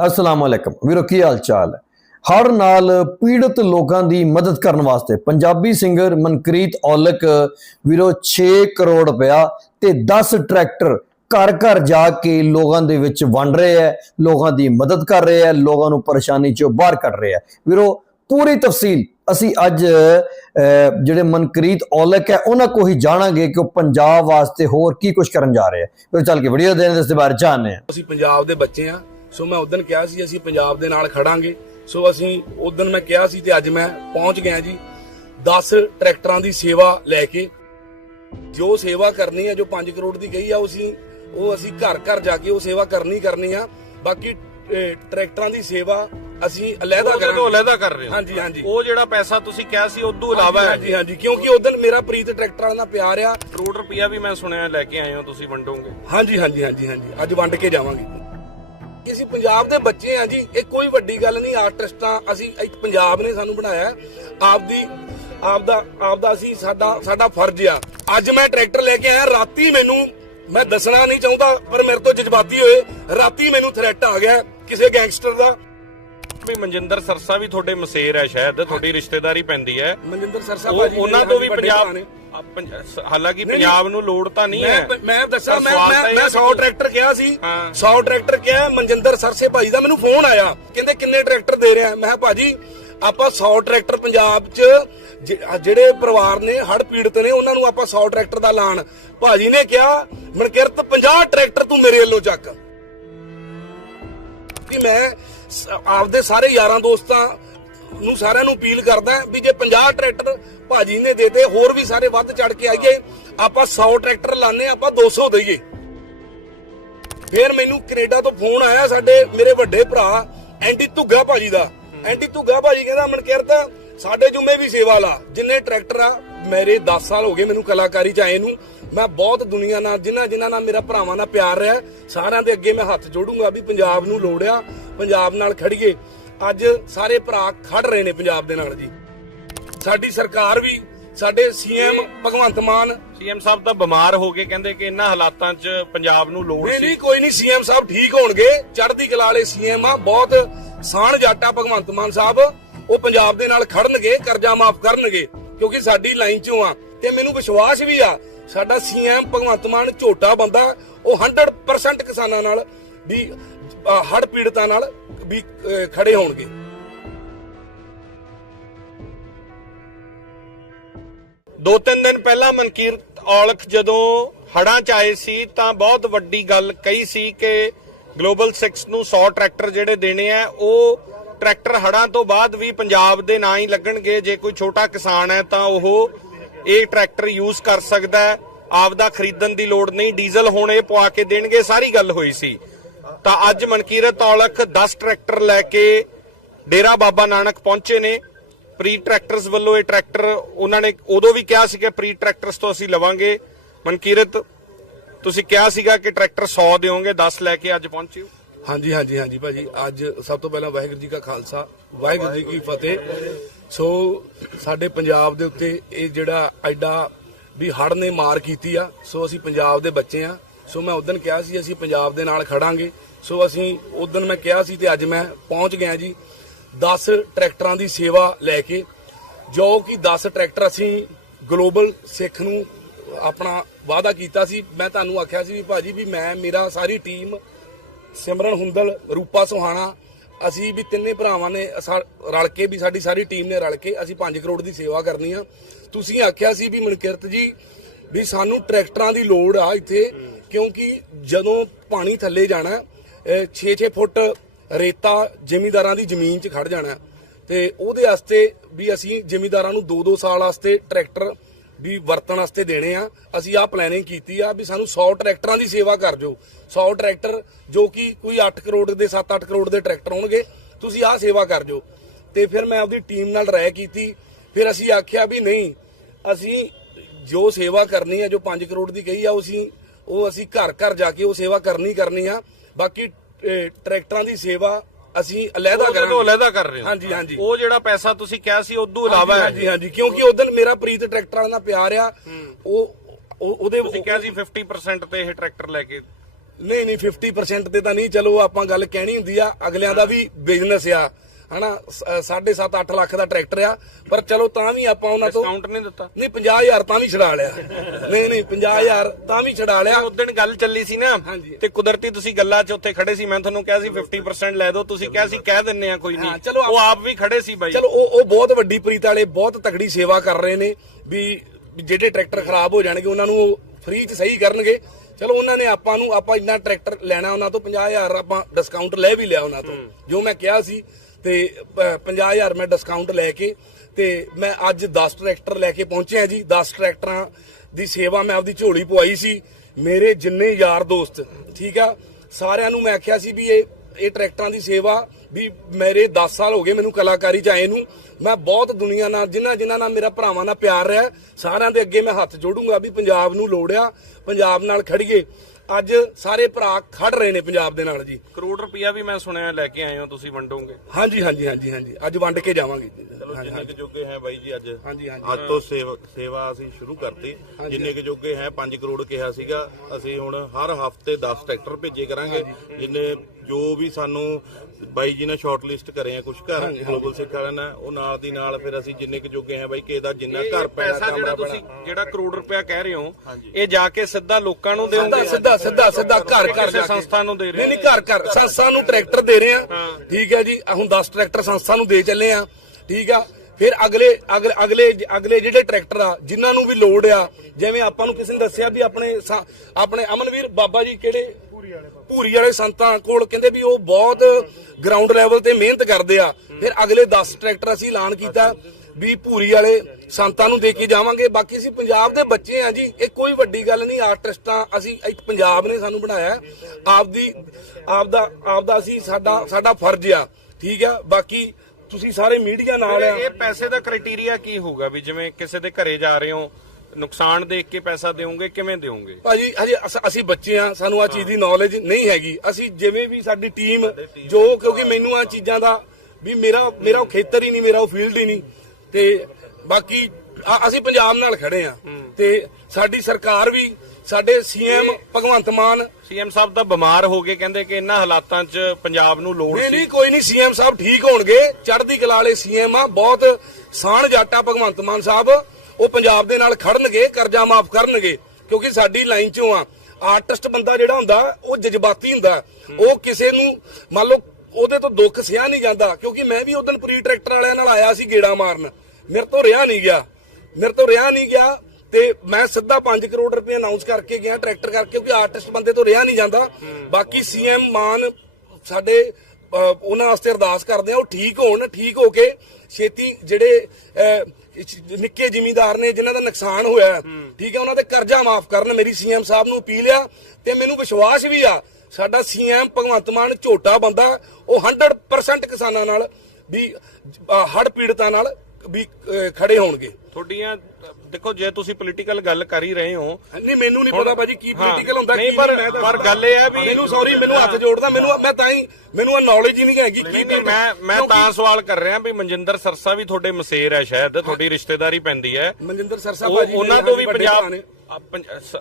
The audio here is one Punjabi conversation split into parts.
ਅਸਲਾਮ ਅਲੈਕਮ ਵੀਰੋ ਕੀ ਹਾਲ ਚਾਲ ਹੈ ਹਰ ਨਾਲ ਪੀੜਤ ਲੋਕਾਂ ਦੀ ਮਦਦ ਕਰਨ ਵਾਸਤੇ ਪੰਜਾਬੀ ਸਿੰਗਰ ਮਨਕ੍ਰੀਤ ਔਲਕ ਵੀਰੋ 6 ਕਰੋੜ ਰੁਪਇਆ ਤੇ 10 ਟਰੈਕਟਰ ਘਰ ਘਰ ਜਾ ਕੇ ਲੋਕਾਂ ਦੇ ਵਿੱਚ ਵੰਡ ਰਹੇ ਹੈ ਲੋਕਾਂ ਦੀ ਮਦਦ ਕਰ ਰਹੇ ਹੈ ਲੋਕਾਂ ਨੂੰ ਪਰੇਸ਼ਾਨੀ ਚੋਂ ਬਾਹਰ ਕੱਢ ਰਹੇ ਹੈ। ਵੀਰੋ ਪੂਰੀ ਤਫਸੀਲ ਅਸੀਂ ਅੱਜ ਅਹ, ਜਿਹੜੇ ਮਨਕ੍ਰੀਤ ਔਲਖ ਹੈ ਉਹਨਾਂ ਕੋ ਹੀ ਜਾਣਾਂਗੇ ਕਿ ਉਹ ਪੰਜਾਬ ਵਾਸਤੇ ਹੋਰ ਕੀ ਕੁਝ ਕਰਨ ਜਾ ਰਹੇ ਹੈ। ਫਿਰ ਚੱਲ ਕੇ ਵੀਡੀਓ ਦੇਣ ਇਸ ਦੇ ਬਾਰੇ ਜਾਣਦੇ ਹਾਂ। ਅਸੀਂ ਪੰਜਾਬ ਦੇ ਬੱਚੇ ਆ ਸੋ ਮੈਂ ਉਦੋਂ ਕਿਹਾ ਸੀ ਅਸੀਂ ਪੰਜਾਬ ਦੇ ਨਾਲ ਖੜਾਂਗੇ। ਸੋ ਅਸੀਂ ਉਦੋਂ ਮੈਂ ਕਿਹਾ ਸੀ ਤੇ ਅੱਜ ਮੈਂ ਪਹੁੰਚ ਗਿਆ ਜੀ 10 ਟਰੈਕਟਰਾਂ ਦੀ ਸੇਵਾ ਲੈ ਕੇ। ਜੋ ਸੇਵਾ ਕਰਨੀ ਹੈ ਜੋ 5 ਕਰੋੜ ਦੀ ਕਹੀ ਆ ਉਹ ਅਸੀਂ ਉਹ ਅਸੀਂ ਘਰ ਘਰ ਜਾ ਕੇ ਉਹ ਸੇਵਾ ਕਰਨੀ ਕਰਨੀ ਆ। ਬਾਕੀ ਟਰੈਕਟਰਾਂ ਦੀ ਸੇਵਾ ਅਸੀਂ ਅਲੱਗਾ ਕਰਾਂਗੇ। ਅਲੱਗਾ ਕਰ ਰਹੇ ਹੋ। ਹਾਂਜੀ ਹਾਂਜੀ। ਉਹ ਜਿਹੜਾ ਪੈਸਾ ਤੁਸੀਂ ਕਿਹਾ ਸੀ ਉਦੋਂ ਇਲਾਵਾ ਹੈ। ਹਾਂਜੀ ਹਾਂਜੀ ਕਿਉਂਕਿ ਉਦੋਂ ਮੇਰਾ ਪ੍ਰੀਤ ਟਰੈਕਟਰਾਂ ਨਾਲ ਪਿਆਰ ਆ। ਕਰੋੜ ਰੁਪਇਆ ਵੀ ਮੈਂ ਸੁਣਿਆ ਲੈ ਕੇ ਆਏ ਹੋ ਤੁਸੀਂ ਵੰਡੋਗੇ। ਹਾਂਜੀ ਹਾਂਜੀ ਹਾਂਜੀ ਹਾਂਜੀ। ਅੱਜ ਵੰਡ ਕੇ ਜਾਵਾਂਗੇ। ਅਸੀਂ ਪੰਜਾਬ ਦੇ ਬੱਚੇ ਆ ਜੀ, ਇਹ ਕੋਈ ਵੱਡੀ ਗੱਲ ਨਹੀਂ, ਆਰਟਿਸਟਾਂ, ਅਸੀਂ ਇੱਕ ਪੰਜਾਬ ਨੇ ਸਾਨੂੰ ਬਣਾਇਆ। ਆਪਦੀ, ਆਪਦਾ ਆਪਦਾ ਅਸੀਂ ਸਾਡਾ ਸਾਡਾ ਫਰਜ਼ ਆ। ਅੱਜ ਮੈਂ ਟਰੈਕਟਰ ਲੈ ਕੇ ਆਇਆ, ਰਾਤੀ ਮੈਨੂੰ, ਮੈਂ ਦੱਸਣਾ ਨਹੀਂ ਚਾਹੁੰਦਾ, ਪਰ ਮੇਰੇ ਤੋਂ ਜਜ਼ਬਾਤੀ ਹੋਏ, ਰਾਤੀ ਮੈਨੂੰ ਥ੍ਰੈਟ ਆ ਗਿਆ ਕਿਸੇ ਗੈਂਗਸਟਰ ਦਾ। ਵੀ ਮਨਜਿੰਦਰ ਸਰਸਾ ਵੀ ਤੁਹਾਡੇ ਮਸੇਰ ਹੈ ਸ਼ਾਇਦ ਤੁਹਾਡੀ ਰਿਸ਼ਤੇਦਾਰੀ ਪੈਂਦੀ ਹੈ। ਮਨਜਿੰਦਰ ਸਰਸਾ ਭਾਜੀ ਉਹਨਾਂ ਤੋਂ ਵੀ ਪੰਜਾਬ ਹਾਲਾਂਕਿ ਪੰਜਾਬ ਨੂੰ ਲੋੜ ਤਾਂ ਨਹੀਂ ਹੈ। ਮੈਂ ਦੱਸਾਂ ਮੈਂ ਮੈਂ ਤਾਂ ਇਹ ਮੈਂ ਹੈ 100 ਕਿ- ਟਰੈਕਟਰ ਕਿਹਾ ਸੀ। ਹਾਂ। 100 ਟਰੈਕਟਰ ਕਿਹਾ ਮਨਜਿੰਦਰ ਸਰਸੇ ਭਾਈ ਦਾ ਮੈਨੂੰ ਫੋਨ ਆਇਆ। ਕਹਿੰਦੇ ਕਿੰਨੇ ਟਰੈਕਟਰ ਦੇ ਰਿਹਾ? ਮੈਂ ਕਿਹਾ ਭਾਜੀ ਆਪਾਂ 100 ਟਰੈਕਟਰ ਪੰਜਾਬ 'ਚ ਜਿਹੜੇ ਪਰਿਵਾਰ ਨੇ ਹੜ ਪੀੜਤ ਨੇ ਉਹਨਾਂ ਨੂੰ ਆਪਾਂ 100 ਟਰੈਕਟਰ ਦਾ ਐਲਾਨ ਭਾਜੀ ਨੇ ਕਿਹਾ ਮਨਕਿਰਤ 50 ਟਰੈਕਟਰ ਤੂੰ ਮੇਰੇ ਵੱਲੋਂ ਚੱਕ। ਕਿ ਮੈਂ ਆਪਦੇ ਸਾਰੇ ਯਾਰਾਂ ਦੋਸਤਾਂ ਨੂੰ ਸਾਰਿਆਂ ਨੂੰ ਅਪੀਲ ਕਰਦਾ ਵੀ ਜੇ 50 ਟਰੈਕਟਰ ਭਾਜੀ ਨੇ ਦੇਤੇ, ਹੋਰ ਵੀ ਸਾਰੇ ਵੱਧ ਚੜ ਕੇ ਆਈਏ। ਆਪਾਂ 100 ਟਰੈਕਟਰ ਲਾਣੇ ਆਪਾਂ 200 ਦਈਏ। ਫਿਰ ਮੈਨੂੰ ਕੈਨੇਡਾ ਤੋਂ ਫੋਨ ਆਇਆ ਸਾਡੇ ਮੇਰੇ ਵੱਡੇ ਭਰਾ ਐਂਟੀ ਧੁੱਗਾ ਭਾਜੀ ਦਾ। ਐਂਟੀ ਧੁੱਗਾ ਭਾਜੀ ਕਹਿੰਦਾ ਅਮਨ ਮਨਕਿਰਤ ਸਾਡੇ ਜੁਮੇ ਵੀ ਸੇਵਾ ਲਾ। ਜਿੰਨੇ ਟਰੈਕਟਰ ਆ, ਮੇਰੇ 10 ਸਾਲ ਹੋ ਗਏ ਮੈਨੂੰ ਕਲਾਕਾਰੀ ਚ ਆਏ ਨੂੰ। ਮੈਂ ਬਹੁਤ ਦੁਨੀਆ ਨਾਲ ਜਿਨ੍ਹਾਂ ਜਿਨ੍ਹਾਂ ਨਾਲ ਮੇਰਾ ਭਰਾਵਾਂ ਨਾਲ ਪਿਆਰ ਰਿਹਾ, ਸਾਰਿਆਂ ਦੇ ਅੱਗੇ ਮੈਂ ਹੱਥ ਜੋੜੂੰਗਾ ਵੀ ਪੰਜਾਬ ਨੂੰ ਲੋੜਿਆ। ਪੰਜਾਬ ਨਾਲ ਖੜੀਏ। ਅੱਜ ਸਾਰੇ ਭਰਾ ਖੜ ਰਹੇ ਨੇ ਪੰਜਾਬ ਦੇ ਨਾਲ ਜੀ। ਸਾਡੀ ਸਰਕਾਰ ਵੀ ਸਾਡੇ ਸੀਐਮ ਭਗਵੰਤ ਮਾਨ ਸੀਐਮ ਸਾਹਿਬ ਤਾਂ ਬਿਮਾਰ ਹੋ ਗਏ ਕਹਿੰਦੇ ਕਿ ਇਹਨਾਂ ਹਾਲਾਤਾਂ 'ਚ ਪੰਜਾਬ ਨੂੰ ਲੋੜ ਨਹੀਂ ਸੀ। ਨਹੀਂ ਕੋਈ ਨਹੀਂ ਸੀਐਮ ਸਾਹਿਬ ਠੀਕ ਹੋਣਗੇ। ਚੜ੍ਹਦੀ ਕਲਾ ਵਾਲੇ ਸੀਐਮ ਆ ਬਹੁਤ ਸਾਣ ਜਾਟਾ ਭਗਵੰਤ ਮਾਨ ਸਾਹਿਬ ਉਹ ਪੰਜਾਬ ਦੇ ਨਾਲ ਖੜਨਗੇ ਕਰਜ਼ਾ ਮਾਫ ਕਰਨਗੇ ਕਿਉਂਕਿ ਸਾਡੀ ਲਾਈਨ ਚੋਂ ਆ। ਤੇ ਮੈਨੂੰ ਵਿਸ਼ਵਾਸ ਵੀ ਆ ਸਾਡਾ ਸੀਐਮ ਭਗਵੰਤ ਮਾਨ ਝੋਟਾ ਬੰਦਾ ਉਹ 100% ਕਿਸਾਨਾਂ ਨਾਲ ਵੀ ਹੜ ਪੀੜਤਾਂ ਨਾਲ ਵੀ ਖੜੇ ਹੋਣਗੇ। ਦੋ ਤਿੰਨ ਦਿਨ ਪਹਿਲਾਂ ਮਨਕੀਰਤ ਔਲਖ ਜਦੋਂ ਹੜਾਂ ਚ ਆਏ ਸੀ, ਤਾਂ ਬਹੁਤ ਵੱਡੀ ਗੱਲ ਕਹੀ ਸੀ ਕਿ ਗਲੋਬਲ 6 ਨੂੰ 100 ਟਰੈਕਟਰ ਜਿਹੜੇ ਦੇਣੇ ਆ, ਉਹ ਟਰੈਕਟਰ ਹੜਾਂ ਤੋਂ ਬਾਅਦ ਵੀ ਪੰਜਾਬ ਦੇ ਨਾਂ ਹੀ ਲੱਗਣਗੇ। ਜੇ ਕੋਈ ਛੋਟਾ ਕਿਸਾਨ ਹੈ, ਤਾਂ ਉਹ ਇਹ ਟਰੈਕਟਰ ਯੂਜ਼ ਕਰ ਸਕਦਾ ਹੈ। ਆਪਦਾ ਖਰੀਦਣ ਦੀ ਲੋੜ ਨਹੀਂ, ਡੀਜ਼ਲ ਹੁਣ ਇਹ ਪਵਾ ਕੇ ਦੇਣਗੇ, ਸਾਰੀ ਗੱਲ ਹੋਈ ਸੀ। ਤਾਂ ਅੱਜ ਮਨਕੀਰਤ ਔਲਖ 10 ਟਰੈਕਟਰ ਲੈ ਕੇ ਡੇਰਾ ਬਾਬਾ ਨਾਨਕ ਪਹੁੰਚੇ ਨੇ। ਪ੍ਰੀ ਟਰੈਕਟਰਸ ਵੱਲੋਂ ਇਹ ਟਰੈਕਟਰ ਉਹਨਾਂ ਨੇ ਉਦੋਂ ਵੀ ਕਿਹਾ ਸੀ ਕਿ ਪ੍ਰੀ ਟਰੈਕਟਰਸ ਤੋਂ ਅਸੀਂ ਲਵਾਂਗੇ। ਮਨਕੀਰਤ, ਤੁਸੀਂ ਕਿਹਾ ਸੀਗਾ ਕਿ ਟਰੈਕਟਰ 100 ਦਿਓਗੇ 10 ਲੈ ਕੇ ਅੱਜ ਪਹੁੰਚੇ ਹੋ। ਹਾਂਜੀ ਹਾਂਜੀ ਹਾਂਜੀ ਭਾਜੀ, ਅੱਜ ਸਭ ਤੋਂ ਪਹਿਲਾਂ ਵਾਹਿਗੁਰੂ ਜੀ ਕਾ ਖਾਲਸਾ, ਵਾਹਿਗੁਰੂ ਜੀ ਕੀ ਫਤਿਹ। ਸੋ ਸਾਡੇ ਪੰਜਾਬ ਦੇ ਉੱਤੇ ਇਹ ਜਿਹੜਾ ਐਡਾ ਵੀ ਹੜ ਨੇ ਮਾਰ ਕੀਤੀ ਆ, ਸੋ ਅਸੀਂ ਪੰਜਾਬ ਦੇ ਬੱਚੇ ਆ। ਸੋ ਮੈਂ ਉਦੋਂ ਕਿਹਾ ਸੀ, ਅਸੀਂ ਪੰਜਾਬ ਦੇ ਨਾਲ ਖੜਾਂਗੇ। ਸੋ ਅਸੀਂ ਉਦੋਂ ਮੈਂ ਕਿਹਾ ਸੀ ਤੇ ਅੱਜ ਮੈਂ ਪਹੁੰਚ ਗਿਆ ਜੀ। 10 ਟਰੈਕਟਰਾਂ ਦੀ ਸੇਵਾ ਲੈ ਕੇ, ਜੋ ਕਿ 10 ਟਰੈਕਟਰ ਅਸੀਂ ਗਲੋਬਲ ਸਿੱਖ ਨੂੰ ਆਪਣਾ ਵਾਅਦਾ ਕੀਤਾ ਸੀ। ਮੈਂ ਤੁਹਾਨੂੰ ਆਖਿਆ ਸੀ ਵੀ ਭਾਜੀ ਵੀ ਮੈਂ, ਮੇਰਾ ਸਾਰੀ ਟੀਮ ਸਿਮਰਨ ਹੁੰਦਲ, ਰੂਪਾ ਸੁਹਾਣਾ, ਅਸੀਂ ਵੀ ਤਿੰਨੇ ਭਰਾਵਾਂ ਨੇ ਸਾ- ਰਲ ਕੇ ਵੀ ਸਾਡੀ ਸਾਰੀ ਟੀਮ ਨੇ ਰਲ ਕੇ ਅਸੀਂ 5 ਕਰੋੜ ਦੀ ਸੇਵਾ ਕਰਨੀ ਆ। ਤੁਸੀਂ ਆਖਿਆ ਸੀ ਵੀ ਮਨਕਿਰਤ ਜੀ, ਵੀ ਸਾਨੂੰ ਟਰੈਕਟਰਾਂ ਦੀ ਲੋੜ ਆ ਇੱਥੇ ਕਿਉਂਕਿ ਜਦੋਂ ਪਾਣੀ ਥੱਲੇ ਜਾਣਾ 6-6 ਫੁੱਟ ਰੇਤਾ ਜ਼ਿਮੀਂਦਾਰਾਂ ਦੀ ਜ਼ਮੀਨ 'ਚ ਖੜ ਜਾਣਾ ਤੇ ਉਹਦੇ ਵਾਸਤੇ ਵੀ ਅਸੀਂ ਜ਼ਿਮੀਂਦਾਰਾਂ ਨੂੰ 2-2 ਸਾਲ ਵਾਸਤੇ ਟਰੈਕਟਰ ਵੀ ਵਰਤਣ ਵਾਸਤੇ ਦੇਣੇ ਆ। ਅਸੀਂ ਆਹ ਪਲੈਨਿੰਗ ਕੀਤੀ ਆ ਵੀ ਸਾਨੂੰ 100 ਟਰੈਕਟਰਾਂ ਦੀ ਸੇਵਾ ਕਰ ਜੋ 100 ਟਰੈਕਟਰ ਜੋ ਕਿ ਕੋਈ 8 ਕਰੋੜ ਦੇ 7-8 ਕਰੋੜ ਦੇ ਟਰੈਕਟਰ ਹੋਣਗੇ, ਤੁਸੀਂ ਆਹ ਸੇਵਾ ਕਰ ਜੋ ਤੇ ਫਿਰ ਮੈਂ ਆਪਦੀ ਟੀਮ ਨਾਲ ਰਾਏ ਕੀਤੀ। ਫਿਰ ਅਸੀਂ ਆਖਿਆ ਵੀ ਨਹੀਂ, ਅਸੀਂ ਜੋ ਸੇਵਾ ਕਰਨੀ ਹੈ, ਜੋ 5 ਕਰੋੜ ਦੀ ਕਹੀ ਆ, ਉਹ ਅਸੀਂ ਉਹ ਅਸੀਂ ਘਰ ਘਰ ਜਾ ਕੇ ਉਹ ਸੇਵਾ ਕਰਨੀ ਕਰਨੀ ਆ। ਬਾਕੀ ਟਰੈਕਟਰਾਂ ਦੀ ਸੇਵਾ ਅਸੀਂ ਅਲੱਗਾ ਕਰ ਰਹੇ ਹੋ। ਹਾਂਜੀ, ਹਾਂਜੀ। ਉਹ ਜਿਹੜਾ ਪੈਸਾ ਤੁਸੀਂ ਕਿਹਾ ਸੀ ਉਦੋਂ ਇਲਾਵਾ ਹਾਂਜੀ ਹਾਂਜੀ। ਕਿਉਂਕਿ ਉਦੋਂ ਮੇਰਾ ਪ੍ਰੀਤ ਟਰੈਕਟਰਾਂ ਨਾਲ ਪਿਆਰ ਆ। ਉਹ- ਉਹਦੇ ਤੁਸੀਂ ਕਿਹਾ ਸੀ 50% ਤੇ ਇਹ ਟਰੈਕਟਰ ਲੈ ਕੇ। ਨਹੀਂ ਨਹੀਂ 50% ਤੇ ਤਾਂ ਨਹੀਂ। ਚਲੋ ਆਪਾਂ ਗੱਲ ਕਹਿਣੀ ਹੁੰਦੀ ਆ। ਅਗਲਿਆਂ ਦਾ ਵੀ ਬਿਜ਼ਨਸ ਆ। ਹਨਾ 7.5 8 ਲੱਖ ਦਾ ਟਰੈਕਟਰ ਆ ਪਰ ਚਲੋ ਤਾਂ ਵੀ ਆਪਾਂ ਉਹਨਾਂ ਤੋਂ ਡਿਸਕਾਊਂਟ ਨਹੀਂ ਦਿੱਤਾ। ਨਹੀਂ 50000 ਤਾਂ ਵੀ ਛਡਾ ਲਿਆ। ਨਹੀਂ ਨਹੀਂ 50000 ਤਾਂ ਵੀ ਛਡਾ ਲਿਆ। ਉਸ ਦਿਨ ਗੱਲ ਚੱਲੀ ਸੀ ਨਾ। ਤੇ ਕੁਦਰਤੀ ਤੁਸੀਂ ਗੱਲਾਂ 'ਚ ਉੱਥੇ ਖੜੇ ਸੀ ਮੈਂ ਤੁਹਾਨੂੰ ਕਿਹਾ ਸੀ 50% ਲੈ ਦਿਓ ਤੁਸੀਂ ਕਿਹਾ ਸੀ ਕਹਿ ਦਿੰਨੇ ਆ ਕੋਈ ਨਹੀਂ। ਉਹ ਆਪ ਵੀ ਖੜੇ ਸੀ ਬਾਈ। ਚਲੋ ਉਹ ਉਹ ਬਹੁਤ ਵੱਡੀ ਪ੍ਰੀਤ ਵਾਲੇ ਬਹੁਤ ਤਕੜੀ ਸੇਵਾ ਕਰ ਰਹੇ ਨੇ ਵੀ ਜਿਹੜੇ ਟਰੈਕਟਰ ਖਰਾਬ ਹੋ ਜਾਣਗੇ ਉਹਨਾਂ ਨੂੰ ਉਹ ਫ੍ਰੀ 'ਚ ਸਹੀ ਕਰਨਗੇ। ਚਲੋ ਉਹਨਾਂ ਨੇ ਆਪਾਂ ਨੂੰ ਆਪਾਂ ਇੰਨਾ ਟਰੈਕਟਰ ਲੈਣਾ ਉਹਨਾਂ ਤੋਂ 50000 ਆਪਾਂ ਡਿਸਕਾਊਂਟ ਲੈ ਵੀ ਲਿਆ ਉਹਨਾਂ ਤੋਂ। ਜੋ ਮੈਂ ਕਿਹਾ ਸੀ ਤੇ ਪ- 50000 ਮੈਂ ਡਿਸਕਾਊਂਟ ਲੈ ਕੇ ਤੇ ਮੈਂ ਅੱਜ 10 ਟਰੈਕਟਰ ਲੈ ਕੇ ਪਹੁੰਚਿਆ ਜੀ। 10 ਟਰੈਕਟਰਾਂ ਦੀ ਸੇਵਾ ਮੈਂ ਆਪਦੀ ਝੋਲੀ ਪਵਾਈ ਸੀ। ਮੇਰੇ ਜਿੰਨੇ ਯਾਰ ਦੋਸਤ, ਠੀਕ ਆ? ਸਾਰਿਆਂ ਨੂੰ ਮੈਂ ਆਖਿਆ ਸੀ ਵੀ ਇਹ ਇਹ ਟਰੈਕਟਰਾਂ ਦੀ ਸੇਵਾ ਵੀ ਮੇਰੇ 10 ਸਾਲ ਹੋ ਗਏ ਮੈਨੂੰ ਕਲਾਕਾਰੀ ਚ ਆਏ ਨੂੰ। ਮੈਂ ਬਹੁਤ ਦੁਨੀਆ ਨਾਲ, ਜਿਨ੍ਹਾਂ ਜਿਨ੍ਹਾਂ ਨਾਲ ਮੇਰਾ ਭਰਾਵਾਂ ਨਾਲ ਪਿਆਰ ਰਿਹਾ, ਸਾਰਿਆਂ ਦੇ ਅੱਗੇ ਮੈਂ ਹੱਥ ਜੋੜੂੰਗਾ ਵੀ ਪੰਜਾਬ ਨੂੰ ਲੋੜਿਆ, ਪੰਜਾਬ ਨਾਲ ਖੜੀਏ। ਅੱਜ ਸਾਰੇ ਭਰਾ ਖੜ ਰਹੇ ਨੇ ਪੰਜਾਬ ਦੇ ਨਾਲ ਜੀ। ਕਰੋੜ ਰੁਪਇਆ ਵੀ ਮੈਂ ਸੁਣਿਆ ਲੈ ਕੇ ਆਏ ਹੋ ਤੁਸੀਂ ਵੰਡੋਗੇ? ਹਾਂਜੀ ਹਾਂਜੀ ਹਾਂਜੀ ਹਾਂਜੀ। ਅੱਜ ਵੰਡ ਕੇ ਜਾਵਾਂਗੇ। ਚਲੋ ਜਿੰਨੇ ਕੁ ਜੋਗੇ ਹੈ ਬਾਈ ਜੀ ਅੱਜ ਹਾਂਜੀ, ਹਾਂਜੀ। ਅੱਜ ਤੋਂ ਸੇਵਾ ਸੇਵਾ ਅਸੀਂ ਸ਼ੁਰੂ ਕਰਤੀ। ਜਿੰਨੇ ਕੁ ਜੋਗੇ ਹੈ 5 ਕਰੋੜ ਕਿਹਾ ਸੀਗਾ ਅਸੀਂ ਹੁਣ ਹਰ ਹਫ਼ਤੇ 10 ਟਰੈਕਟਰ ਭੇਜੇ ਕਰਾਂਗੇ। ਜਿੰਨੇ ਜੋ ਵੀ ਸਾਨੂੰ ਬਾਈ ਜੀ ਨੇ ਸ਼ਾਰਟ ਲਿਸਟ ਕਰੇ ਆ ਕੁਝ ਘਰ ਗਲੋਬਲ ਸਿੱਖ ਵਾਲਿਆਂ ਨੇ ਉਹ ਨਾਲ ਦੀ ਨਾਲ ਫਿਰ ਅਸੀਂ ਜਿੰਨੇ ਕੁ ਜੋਗੇ ਹੈ ਬਾਈ ਕਿਸੇ ਦਾ ਜਿੰਨਾ ਘਰ ਪੈਣਾ ਪੈਸਾ ਜਿਹੜਾ ਤੁਸੀਂ ਜਿਹੜਾ ਕਰੋੜ ਰੁਪਇਆ ਕਹਿ ਰਹੇ ਹੋ ਇਹ ਜਾ ਕੇ ਸਿੱਧਾ ਲੋਕਾਂ ਨੂੰ ਦੇਵੋਗੇ? ਸਿੱਧਾ ਸਿੱਧਾ ਸਿੱਧਾ ਘਰ ਘਰ ਜਾ ਕੇ। ਸੰਸਥਾ ਨੂੰ ਦੇ ਰਹੇ ਨਹੀਂ ਨਹੀਂ ਘਰ ਘਰ। ਸੰਸਥਾ ਨੂੰ ਟਰੈਕਟਰ ਦੇ ਰਹੇ ਆ। ਠੀਕ ਹੈ ਜੀ। ਹੁਣ 10 ਟਰੈਕਟਰ ਸੰਸਥਾ ਨੂੰ ਦੇ ਚੱਲੇ ਆ। ਠੀਕ ਆ। ਫਿਰ ਅਗਲੇ ਅਗਲੇ ਅਗਲੇ ਜਿਹੜੇ ਟਰੈਕਟਰ ਆ ਜਿਨ੍ਹਾਂ ਨੂੰ ਵੀ ਲੋੜ ਆ ਜਿਵੇਂ ਆਪਾਂ ਨੂੰ ਕਿਸੇ ਨੇ ਦੱਸਿਆ ਵੀ ਆਪਣੇ ਆਪਣੇ ਅਮਨਵੀਰ ਬਾਬਾ ਜੀ ਕਿਹੜੇ ਭੂਰੀ ਵਾਲੇ ਸੰਤਾਂ ਕੋਲ ਕਹਿੰਦੇ ਵੀ ਉਹ ਬਹੁਤ ਗਰਾਊਂਡ ਲੈਵਲ ਤੇ ਮਿਹਨਤ ਕਰਦੇ ਆ। ਫਿਰ ਅਗਲੇ 10 ਟਰੈਕਟਰ ਅਸੀਂ ਐਲਾਨ ਕੀਤਾ ਵੀ ਭੂਰੀ ਵਾਲੇ ਸੰਤਾਂ ਨੂੰ ਦੇ ਕੇ ਜਾਵਾਂਗੇ। ਬਾਕੀ ਅਸੀਂ ਪੰਜਾਬ ਦੇ ਬੱਚੇ ਆ ਜੀ ਇਹ ਕੋਈ ਵੱਡੀ ਗੱਲ ਨਹੀਂ ਆਰਟਿਸਟਾਂ ਅਸੀਂ ਇੱਕ ਪੰਜਾਬ ਨੇ ਸਾਨੂੰ ਬਣਾਇਆ। ਆਪਦੀ ਆਪਦਾ ਆਪਦਾ ਅਸੀਂ ਸਾਡਾ ਸਾਡਾ ਫਰਜ਼ ਆ ਠੀਕ ਆ? ਬਾਕੀ ਤੁਸੀਂ ਸਾਰੇ ਮੀਡੀਆ ਨਾਲ ਆ। ਇਹ ਪੈਸੇ ਦਾ ਕ੍ਰਾਈਟੇਰੀਆ ਕੀ ਹੋਊਗਾ ਵੀ ਜਿਵੇਂ ਕਿਸੇ ਦੇ ਘਰੇ ਜਾ ਰਹੇ ਹੋ ਨੁਕਸਾਨ ਦੇਖ ਕੇ ਪੈਸਾ ਦਿਓਗੇ ਕਿਵੇਂ ਦਿਓਗੇ? ਭਾਜੀ ਹਜੇ ਅਸ- ਅਸੀਂ ਬੱਚੇ ਆ ਸਾਨੂੰ ਆ ਚੀਜ਼ ਦੀ ਨੌਲੇਜ ਨਹੀਂ ਹੈਗੀ। ਅਸੀਂ ਜਿਵੇਂ ਵੀ ਸਾਡੀ ਟੀਮ ਜੋ ਕਿਉਂਕਿ ਮੈਨੂੰ ਆ ਚੀਜ਼ਾਂ ਦਾ ਵੀ ਮੇਰਾ ਮੇਰਾ ਉਹ ਖੇਤਰ ਹੀ ਨਹੀਂ ਮੇਰਾ ਉਹ ਫੀਲਡ ਹੀ ਨਹੀਂ। ਤੇ ਬਾਕੀ ਆ- ਅਸੀਂ ਪੰਜਾਬ ਨਾਲ ਖੜੇ ਆ। ਤੇ ਸਾਡੀ ਸਰਕਾਰ ਵੀ ਸਾਡੇ ਸੀਐਮ ਭਗਵੰਤ ਮਾਨ ਸੀਐਮ ਸਾਹਿਬ ਤਾਂ ਬਿਮਾਰ ਹੋ ਗਏ ਕਹਿੰਦੇ ਕਿ ਇਹਨਾਂ ਹਾਲਾਤਾਂ 'ਚ ਪੰਜਾਬ ਨੂੰ ਲੋੜ ਨਹੀਂ ਸੀ। ਨਹੀਂ ਕੋਈ ਨਹੀਂ ਸੀਐਮ ਸਾਹਿਬ ਠੀਕ ਹੋਣਗੇ। ਚੜ੍ਹਦੀ ਕਲਾ ਵਾਲੇ ਸੀਐਮ ਆ ਬਹੁਤ ਸਾਣ ਜਾਟਾ ਭਗਵੰਤ ਮਾਨ ਸਾਹਿਬ। ਉਹ ਪੰਜਾਬ ਦੇ ਨਾਲ ਖੜਨਗੇ, ਕਰਜ਼ਾ ਮਾਫ ਕਰਨਗੇ, ਕਿਉਂਕਿ ਸਾਡੀ ਲਾਈਨ ਚੋਂ ਆ। ਆਰਟਿਸਟ ਬੰਦਾ ਜਿਹੜਾ ਹੁੰਦਾ, ਉਹ ਜਜ਼ਬਾਤੀ ਹੁੰਦਾ। ਉਹ ਕਿਸੇ ਨੂੰ, ਮੰਨ ਲਓ, ਉਹਦੇ ਤੋਂ ਦੁੱਖ ਸਿਆ ਨਹੀਂ ਜਾਂਦਾ, ਕਿਉਂਕਿ ਮੈਂ ਵੀ ਉਦੋਂ ਪ੍ਰੀ ਟਰੈਕਟਰ ਵਾਲਿਆਂ ਨਾਲ ਆਇਆ ਸੀ ਗੇੜਾ ਮਾਰਨ। ਮੇਰੇ ਤੋਂ ਰਿਹਾ ਨਹੀਂ ਗਿਆ। ਮੇਰੇ ਤੋਂ ਰਿਹਾ ਨਹੀਂ ਗਿਆ ਤੇ ਮੈਂ ਸਿੱਧਾ 5 ਕਰੋੜ ਰੁਪਏ ਅਨਾਉਂਸ ਕਰਕੇ ਗਿਆ ਟਰੈਕਟਰ ਕਰਕੇ, ਕਿਉਂਕਿ ਆਰਟਿਸਟ ਬੰਦੇ ਤੋਂ ਰਿਹਾ ਨਹੀਂ ਜਾਂਦਾ। ਬਾਕੀ ਸੀਐਮ ਮਾਨ ਸਾਡੇ ਉਹਨਾਂ ਵਾਸਤੇ ਅਰਦਾਸ ਕਰਦੇ ਆ, ਉਹ ਠੀਕ ਹੋਣ, ਠੀਕ ਹੋ ਕੇ ਛੇਤੀ ਜਿਹੜੇ ਨਿੱਕੇ ਜ਼ਿਮੀਂਦਾਰ ਨੇ ਜਿਨ੍ਹਾਂ ਦਾ ਨੁਕਸਾਨ ਹੋਇਆ ਠੀਕ ਹੈ ਉਹਨਾਂ ਦੇ ਕਰਜ਼ਾ ਮਾਫ ਕਰਨ ਮੇਰੀ ਸੀਐਮ ਸਾਹਿਬ ਨੂੰ ਅਪੀਲ ਆ ਤੇ ਮੈਨੂੰ ਵਿਸ਼ਵਾਸ ਵੀ ਆ ਸਾਡਾ ਸੀਐਮ ਭਗਵੰਤ ਮਾਨ ਝੋਟਾ ਬੰਦਾ ਉਹ 100% ਕਿਸਾਨਾਂ ਨਾਲ ਵੀ ਹੜ ਪੀੜਤਾਂ ਨਾਲ ਵੀ ਖੜੇ ਹੋਣਗੇ। ਤੁਹਾਡੀਆਂ ਦੇਖੋ ਜੇ ਤੁਸੀਂ ਪੋਲੀਟੀਕਲ ਗੱਲ ਕਰ ਹੀ ਰਹੇ ਹੋ ਨਹੀਂ ਮੈਨੂੰ ਨਹੀਂ ਪਤਾ ਭਾਜੀ ਕੀ ਪੋਲੀਟੀਕਲ ਹੁੰਦਾ ਨਹੀਂ ਕੀ ਤਾਂ- ਪਰ ਗੱਲ ਇਹ ਹੈ ਵੀ- ਮੈਨੂੰ ਸੌਰੀ ਮੈਨੂੰ ਹੱਥ ਜੋੜਦਾ ਮੈਨੂੰ ਮੈਂ ਤਾਂ ਹੀ ਮੈਨੂੰ ਨੌਲੇਜ ਹੀ ਨਹੀਂ ਹੈਗੀ ਕੀ ਨਹੀਂ ਨਹੀਂ ਮੈਂ ਮੈਂ ਤਾਂ ਸਵਾਲ ਕਰ ਰਿਹਾ ਵੀ ਮਨਜਿੰਦਰ ਸਰਸਾ ਵੀ ਤੁਹਾਡੇ ਮਸੇਰ ਹੈ ਸ਼ਾਇਦ ਤੁਹਾਡੀ ਰਿਸ਼ਤੇਦਾਰੀ ਪੈਂਦੀ ਹੈ। ਮਨਜਿੰਦਰ ਸਰਸਾ ਭਾਜੀ ਉਹਨਾਂ ਤੋਂ ਵੀ ਪੰਜਾਬ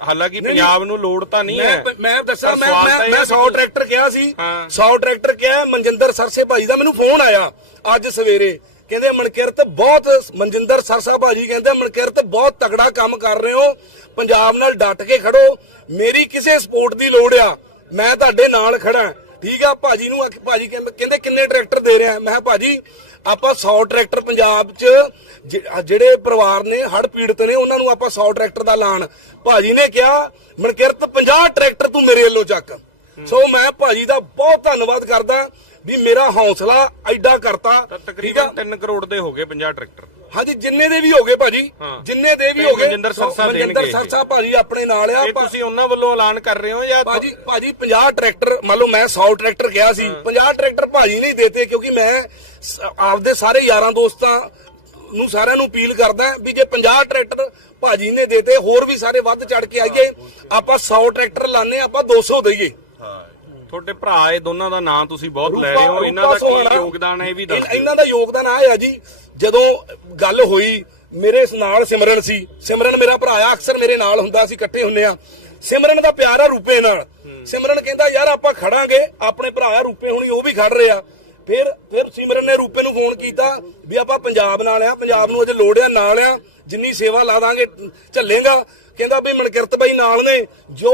ਹਾਲਾਂਕਿ ਨਹੀਂ, ਪੰਜਾਬ ਨੂੰ ਲੋੜ ਤਾਂ ਨਹੀਂ ਹੈ ਮੈਂ ਦੱਸਾਂ ਮੈਂ ਮੈਂ ਤਾਂ ਇਹ ਮੈਂ ਹੈ 100 ਕਿ- ਟਰੈਕਟਰ ਕਿਹਾ ਸੀ। ਹਾਂ। 100 ਟਰੈਕਟਰ ਕਿਹਾ ਮਨਜਿੰਦਰ ਸਰਸੇ ਭਾਜੀ ਦਾ ਮੈਨੂੰ ਫੋਨ ਆਇਆ ਅੱਜ ਸਵੇਰੇ। ਕਹਿੰਦੇ ਮਨਕਿਰਤ ਬਹੁਤ, ਮਨਜਿੰਦਰ ਸਰਸਾ ਭਾਜੀ ਕਹਿੰਦੇ ਮਨਕਿਰਤ ਬਹੁਤ ਤਗੜਾ ਕੰਮ ਕਰ ਰਹੇ ਹੋ, ਪੰਜਾਬ ਨਾਲ ਡਟ ਕੇ ਖੜੋ, ਮੇਰੀ ਕਿਸੇ ਸਪੋਰਟ ਦੀ ਲੋੜ ਆ, ਮੈਂ ਤੁਹਾਡੇ ਨਾਲ ਖੜਾ ਠੀਕ ਆ, ਭਾਜੀ ਨੂੰ ਭਾਜੀ ਕਹਿੰਦੇ ਕਿੰਨੇ ਟਰੈਕਟਰ ਦੇ ਰਹੇ ਮੈਂ ਕਿਹਾ, ਭਾਜੀ, ਆਪਾਂ 100 ਟਰੈਕਟਰ ਪੰਜਾਬ 'ਚ ਜਿਹੜੇ ਪਰਿਵਾਰ ਨੇ ਹੜ ਪੀੜਤ ਨੇ, ਉਹਨਾਂ ਨੂੰ ਆਪਾਂ 100 ਟਰੈਕਟਰ ਦਾ ਐਲਾਨ ਭਾਜੀ ਨੇ ਕਿਹਾ, ਮਨਕਿਰਤ 50 ਟਰੈਕਟਰ ਤੂੰ ਮੇਰੇ ਵੱਲੋਂ ਚੱਕ। ਸੋ ਮੈਂ ਭਾਜੀ ਦਾ ਬਹੁਤ ਧੰਨਵਾਦ ਕਰਦਾ। ਵੀ ਮੇਰਾ ਹੌਸਲਾ ਐਡਾ ਕਰਤਾ ਤਕਰੀਬਨ 3 ਕਰੋੜ ਦੇ ਹੋ ਗਏ 50 ਟਰੈਕਟਰ ਹਾਂਜੀ ਜਿੰਨੇ ਦੇ ਵੀ ਹੋ ਗਏ ਭਾਜੀ। ਜਿੰਨੇ ਦੇ ਵੀ ਤੇ ਹੋ ਗਏ ਮਨਜਿੰਦਰ ਸਰਸਾ ਮਨਜਿੰਦਰ ਦੇਣਗੇ। ਸਰਸਾ ਭਾਜੀ ਆਪਣੇ ਨਾਲ ਆ ਤੁਸੀਂ ਉਹਨਾਂ ਵੱਲੋਂ ਐਲਾਨ ਕਰ ਰਹੇ ਹੋ ਜਾਂ ਭਾਜੀ ਭਾਜੀ 50 ਟਰੈਕਟਰ ਮੰਨ ਲਓ ਮੈਂ 100 ਟਰੈਕਟਰ ਕਿਹਾ ਸੀ 50 ਟਰੈਕਟਰ ਭਾਜੀ ਨਹੀਂ ਦੇਤੇ ਕਿਉਂਕਿ ਮੈਂ ਆਪਦੇ ਸਾਰੇ ਯਾਰਾਂ ਦੋਸਤਾਂ ਨੂੰ ਸਾਰਿਆਂ ਨੂੰ ਅਪੀਲ ਕਰਦਾ ਵੀ ਜੇ 50 ਟਰੈਕਟਰ ਭਾਜੀ ਨੇ ਦੇਤੇ ਹੋਰ ਵੀ ਸਾਰੇ ਵੱਧ ਚੜ ਕੇ ਆਈਏ ਆਪਾਂ 100 ਟਰੈਕਟਰ ਲਾਣੇ ਆਪਾਂ 200 ਦਈਏ ਤੁਹਾਡੇ ਭਰਾ ਇਹ ਦੋਨਾਂ ਦਾ ਨਾਂ ਤੁਸੀਂ ਬਹੁਤ ਲੈ ਰਹੇ ਹੋ। ਇਹਨਾਂ ਦਾ। ਕੀ ਯੋਗਦਾਨ ਹੈ ਇਹ ਵੀ ਦੱਸ ਇਹਨਾਂ ਦਾ ਯੋਗਦਾਨ ਆ ਹੈ ਜੀ ਜਦੋਂ ਗੱਲ ਹੋਈ ਮੇਰੇ ਨਾਲ ਸਿਮਰਨ ਸੀ। ਸਿਮਰਨ ਮੇਰਾ ਭਰਾ ਆ ਅਕਸਰ ਮੇਰੇ ਨਾਲ ਹੁੰਦਾ ਸੀ ਇਕੱਠੇ ਹੁੰਨੇ ਆ। ਸਿਮਰਨ ਦਾ ਪਿਆਰ ਆ ਰੂਪੇ ਨਾਲ। ਸਿਮਰਨ ਕਹਿੰਦਾ ਯਾਰ ਆਪਾਂ ਖੜਾਂਗੇ। ਆਪਣੇ ਭਰਾ ਆ ਰੂਪੇ ਹੁਣੀ ਉਹ ਵੀ ਖੜ ਰਹੇ ਆ। ਫਿਰ ਫਿਰ ਸਿਮਰਨ ਨੇ ਰੂਪੇ ਨੂੰ ਫੋਨ ਕੀਤਾ ਵੀ ਆਪਾਂ ਪੰਜਾਬ ਨਾਲ ਆ, ਪੰਜਾਬ ਨੂੰ ਅਜੇ ਲੋੜ ਆ, ਨਾਲ ਆ, ਜਿੰਨੀ ਸੇਵਾ ਲਾ ਦਾਂਗੇ, ਝੱਲੇਗਾ। ਕਹਿੰਦਾ ਵੀ ਮਨਕਿਰਤ ਬਾਈ ਨਾਲ ਨੇ, ਜੋ,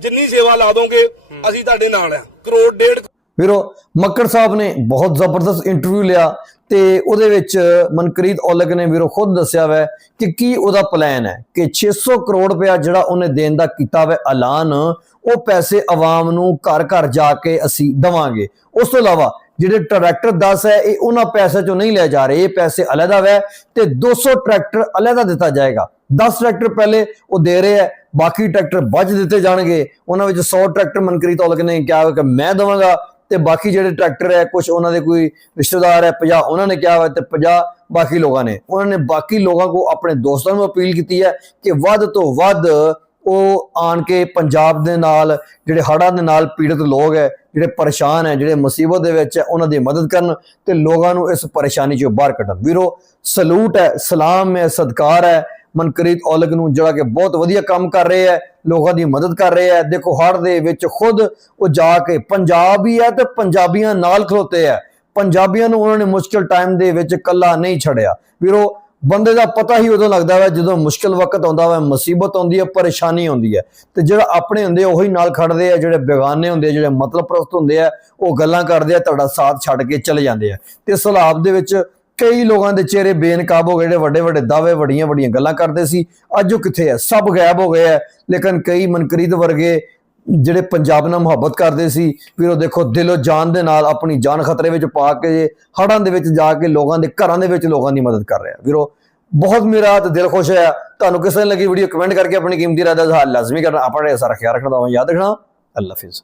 ਜਿੰਨੀ ਸੇਵਾ ਲਾ ਦੋਗੇ, ਅਸੀਂ ਤੁਹਾਡੇ ਨਾਲ ਆ। ਕਰੋੜ ਡੇਢ ਵੀਰੋ, ਮੱਕੜ ਸਾਹਿਬ ਨੇ ਬਹੁਤ ਜ਼ਬਰਦਸਤ ਇੰਟਰਵਿਊ ਲਿਆ ਤੇ ਉਹਦੇ ਵਿੱਚ ਮਨਕਰੀਤ ਔਲਖ ਨੇ ਵੀਰੋ ਖੁਦ ਦੱਸਿਆ ਵੈ ਕਿ ਕੀ ਉਹਦਾ ਪਲਾਨ ਹੈ ਕਿ 600 ਕਰੋੜ ਰੁਪਇਆ ਜਿਹੜਾ ਉਹਨੇ ਦੇਣ ਦਾ ਕੀਤਾ ਵੈ ਐਲਾਨ, ਉਹ ਪੈਸੇ ਆਵਾਮ ਨੂੰ ਘਰ ਘਰ ਜਾ ਕੇ ਅਸੀਂ ਦਵਾਂਗੇ। ਉਸ ਤੋਂ ਇਲਾਵਾ ਜਿਹੜੇ ਟਰੈਕਟਰ 10 ਹੈ, ਇਹ ਉਹਨਾਂ ਪੈਸੇ ਚੋਂ ਨਹੀਂ ਲੈ ਜਾ ਰਹੇ, ਇਹ ਪੈਸੇ ਅਲੱਗਾ ਵੈ ਤੇ 200 ਟਰੈਕਟਰ ਅਲੱਗਾ ਦਿੱਤਾ ਜਾਏਗਾ। 10 ਟਰੈਕਟਰ ਪਹਿਲੇ ਉਹ ਦੇ ਰਹੇ ਹੈ, ਬਾਕੀ ਟਰੈਕਟਰ ਬਚ ਦਿੱਤੇ ਜਾਣਗੇ। ਉਹਨਾਂ ਵਿੱਚ 100 ਟਰੈਕਟਰ ਮਨਕਰੀਤ ਔਲਕ ਨੇ ਕਿਹਾ ਕਿ ਮੈਂ ਦਵਾਂਗਾ ਤੇ ਬਾਕੀ ਜਿਹੜੇ ਟਰੈਕਟਰ ਹੈ ਕੁਝ ਉਹਨਾਂ ਦੇ ਕੋਈ ਰਿਸ਼ਤੇਦਾਰ ਹੈ 50 ਉਹਨਾਂ ਨੇ ਕਿਹਾ ਹੋਇਆ ਤੇ 50 ਬਾਕੀ ਲੋਕਾਂ ਨੇ। ਉਹਨਾਂ ਨੇ ਬਾਕੀ ਲੋਕਾਂ ਕੋ ਆਪਣੇ ਦੋਸਤਾਂ ਨੂੰ ਅਪੀਲ ਕੀਤੀ ਹੈ ਕਿ ਵੱਧ ਤੋਂ ਵੱਧ ਉਹ ਆਣ ਕੇ ਪੰਜਾਬ ਦੇ ਨਾਲ, ਜਿਹੜੇ ਹੜ੍ਹਾਂ ਦੇ ਨਾਲ ਪੀੜਤ ਲੋਕ ਹੈ, ਜਿਹੜੇ ਪਰੇਸ਼ਾਨ ਹੈ, ਜਿਹੜੇ ਮੁਸੀਬਤ ਦੇ ਵਿੱਚ ਹੈ, ਉਹਨਾਂ ਦੀ ਮਦਦ ਕਰਨ ਤੇ ਲੋਕਾਂ ਨੂੰ ਇਸ ਪਰੇਸ਼ਾਨੀ ਚੋਂ ਬਾਹਰ ਕੱਢਣ। ਵੀਰੋ, ਸਲੂਟ ਹੈ, ਸਲਾਮ ਹੈ, ਸਤਕਾਰ ਹੈ। ਮਨਕਰੀਤ ਔਲਗ ਨੂੰ ਜਿਹੜਾ ਕਿ ਬਹੁਤ ਵਧੀਆ ਕੰਮ ਕਰ ਰਹੇ ਹੈ, ਲੋਕਾਂ ਦੀ ਮਦਦ ਕਰ ਰਹੇ ਹੈ। ਦੇਖੋ, ਹੜ੍ਹ ਦੇ ਵਿੱਚ ਖੁਦ ਉਹ ਜਾ ਕੇ ਪੰਜਾਬ ਹੀ ਹੈ ਤੇ ਪੰਜਾਬੀਆਂ ਨਾਲ ਖਲੋਤੇ ਹੈ। ਪੰਜਾਬੀਆਂ ਨੂੰ ਉਹਨਾਂ ਨੇ ਮੁਸ਼ਕਲ ਟਾਈਮ ਦੇ ਵਿੱਚ ਕੱਲਾ ਨਹੀਂ ਛੱਡਿਆ। ਵੀਰੋ ਬੰਦੇ ਦਾ ਪਤਾ ਹੀ ਉਦੋਂ ਲੱਗਦਾ ਵਾ ਜਦੋਂ ਮੁਸ਼ਕਲ ਵਕਤ ਆਉਂਦਾ ਵਾ ਮੁਸੀਬਤ ਆਉਂਦੀ ਹੈ ਪਰੇਸ਼ਾਨੀ ਆਉਂਦੀ ਹੈ ਤੇ ਜਿਹੜਾ ਆਪਣੇ ਹੁੰਦੇ ਆ, ਉਹੀ ਨਾਲ ਖੜਦੇ ਆ ਜਿਹੜੇ ਬੇਗਾਨੇ ਹੁੰਦੇ ਆ, ਜਿਹੜੇ ਮਤਲਬ ਪ੍ਰਸਤ ਹੁੰਦੇ ਆ ਉਹ ਗੱਲਾਂ ਕਰਦੇ ਆ ਤੁਹਾਡਾ ਸਾਥ ਛੱਡ ਕੇ ਚਲੇ ਜਾਂਦੇ ਆ। ਤੇ ਸਲਾਬ ਦੇ ਵਿੱਚ ਕਈ ਲੋਕਾਂ ਦੇ ਚਿਹਰੇ ਬੇਨਕਾਬ ਹੋ ਗਏ ਜਿਹੜੇ ਵੱਡੇ ਵੱਡੇ ਦਾਅਵੇ ਵੱਡੀਆਂ ਵੱਡੀਆਂ ਗੱਲਾਂ ਕਰਦੇ ਸੀ। ਅੱਜ ਉਹ ਕਿੱਥੇ ਆ? ਸਭ ਗਾਇਬ ਹੋ ਗਏ ਆ। ਲੇਕਿਨ ਕਈ ਮਨਕਰੀਦ ਵਰਗੇ ਜਿਹੜੇ ਪੰਜਾਬ ਨਾਲ ਮੁਹੱਬਤ ਕਰਦੇ ਸੀ, ਫਿਰ ਉਹ ਦੇਖੋ ਦਿਲੋਂ ਜਾਨ ਦੇ ਨਾਲ ਆਪਣੀ ਜਾਨ ਖਤਰੇ ਵਿੱਚ ਪਾ ਕੇ, ਹੜ੍ਹਾਂ ਦੇ ਵਿੱਚ ਜਾ ਕੇ ਲੋਕਾਂ ਦੇ ਘਰਾਂ ਦੇ ਵਿੱਚ ਲੋਕਾਂ ਦੀ ਮਦਦ ਕਰ ਰਿਹਾ। ਵੀਰੋ, ਬਹੁਤ ਮੇਰਾ ਤੇ ਦਿਲ ਖੁਸ਼ ਹੋਇਆ। ਤੁਹਾਨੂੰ ਕਿਸ ਤਰ੍ਹਾਂ ਲੱਗੀ ਵੀਡੀਓ? ਕਮੈਂਟ ਕਰਕੇ ਆਪਣੀ ਕੀਮਤੀ ਰਾਏ ਦਾ ਹਾਲ ਲਾਜ਼ਮੀ ਕਰਨਾ। ਆਪਣੇ ਸਾਰਾ ਖਿਆਲ ਰੱਖਣਾ ਦਾ ਯਾਦ ਰੱਖਣਾ। ਅੱਲਾ ਹਾਫਿਜ਼।